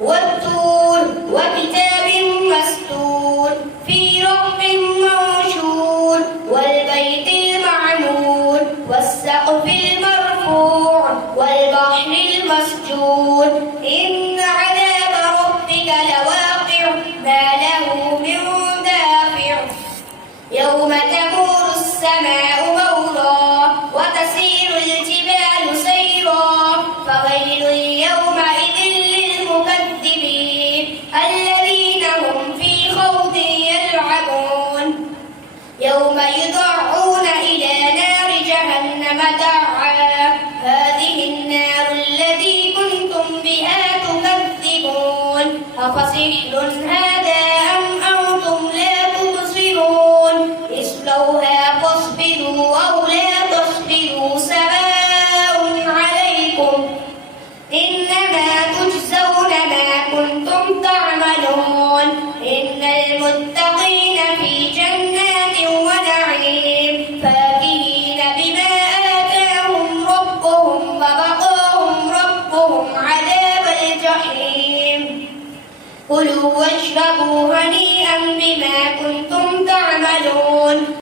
والطور وكتاب مسطور في رق منشور والبيت المعمور والسقف المرفوع والبحر المسجور إن عذاب ربك لواقع ما له من دافع يوم تمور السماء مورا وتسير الجبال سيرا فويل يومئذ للمكذبين الذين هم في خوض يلعبون يوم يدعون إلى نار جهنم دعا هذه النار التي كنتم بها تكذبون أفسحر هذا أم أنتم لا تبصرون اصلوها فاصبروا أو لا تصبروا سواء عليكم إنما تجزون ما كنتم تعملون إن المتقين في جنات ونعيم فاكهين بما آتاهم ربهم ووقاهم ربهم عذاب الجحيم كلوا واشربوا هنيئا بما كنتم تعملون.